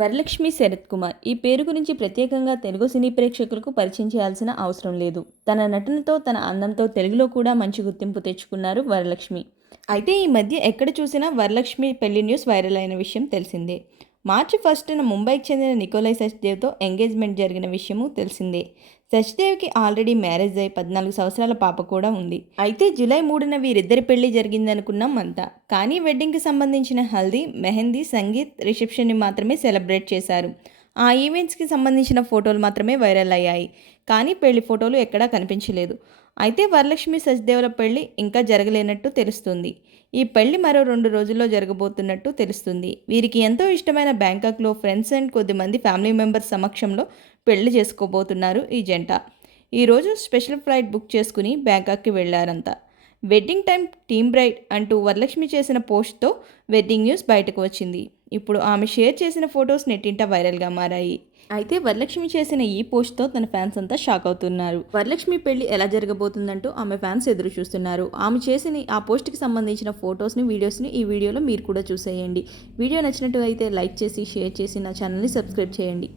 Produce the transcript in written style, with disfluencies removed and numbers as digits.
వరలక్ష్మి శరత్ కుమార్ ఈ పేరు గురించి ప్రత్యేకంగా తెలుగు సినీ ప్రేక్షకులకు పరిచయం చేయాల్సిన అవసరం లేదు. తన నటనతో, తన అందంతో తెలుగులో కూడా మంచి గుర్తింపు తెచ్చుకున్నారు వరలక్ష్మి. అయితే ఈ మధ్య ఎక్కడ చూసినా వరలక్ష్మి పెళ్లి న్యూస్ వైరల్ అయిన విషయం తెలిసిందే. మార్చి 1న ముంబైకి చెందిన నికోలై సచ్దేవ్తో ఎంగేజ్మెంట్ జరిగిన విషయము తెలిసిందే. సచ్దేవ్కి ఆల్రెడీ మ్యారేజ్ అయి 14 సంవత్సరాల పాప కూడా ఉంది. అయితే జూలై 3న వీరిద్దరి పెళ్లి జరిగిందనుకున్నాం అంతా. కానీ వెడ్డింగ్కి సంబంధించిన హల్దీ, మెహందీ, సంగీత్, రిసెప్షన్ని మాత్రమే సెలబ్రేట్ చేశారు. ఆ ఈవెంట్స్కి సంబంధించిన ఫోటోలు మాత్రమే వైరల్ అయ్యాయి. కానీ పెళ్లి ఫోటోలు ఎక్కడా కనిపించలేదు. అయితే వరలక్ష్మి సచ్దేవ్ల పెళ్లి ఇంకా జరగలేనట్టు తెలుస్తుంది. ఈ పెళ్లి మరో 2 రోజుల్లో జరగబోతున్నట్టు తెలుస్తుంది. వీరికి ఎంతో ఇష్టమైన బ్యాంకాక్లో ఫ్రెండ్స్ అండ్ కొద్దిమంది ఫ్యామిలీ మెంబర్స్ సమక్షంలో పెళ్లి చేసుకోబోతున్నారు ఈ జంట. ఈరోజు స్పెషల్ ఫ్లైట్ బుక్ చేసుకుని బ్యాంకాక్కి వెళ్లారంతా. వెడ్డింగ్ టైం టీమ్ బ్రైడ్ అంటూ వరలక్ష్మి చేసిన పోస్ట్తో వెడ్డింగ్ న్యూస్ బయటకు వచ్చింది. ఇప్పుడు ఆమె షేర్ చేసిన ఫొటోస్ నెట్టింట వైరల్గా మారాయి. అయితే వరలక్ష్మి చేసిన ఈ పోస్ట్తో తన ఫ్యాన్స్ అంతా షాక్ అవుతున్నారు. వరలక్ష్మి పెళ్లి ఎలా జరగబోతుందంటూ ఆమె ఫ్యాన్స్ ఎదురు చూస్తున్నారు. ఆమె చేసిన ఆ పోస్ట్కి సంబంధించిన ఫొటోస్ని, వీడియోస్ని ఈ వీడియోలో మీరు కూడా చూసేయండి. వీడియో నచ్చినట్టు అయితే లైక్ చేసి, షేర్ చేసి నా ఛానల్ని సబ్స్క్రైబ్ చేయండి.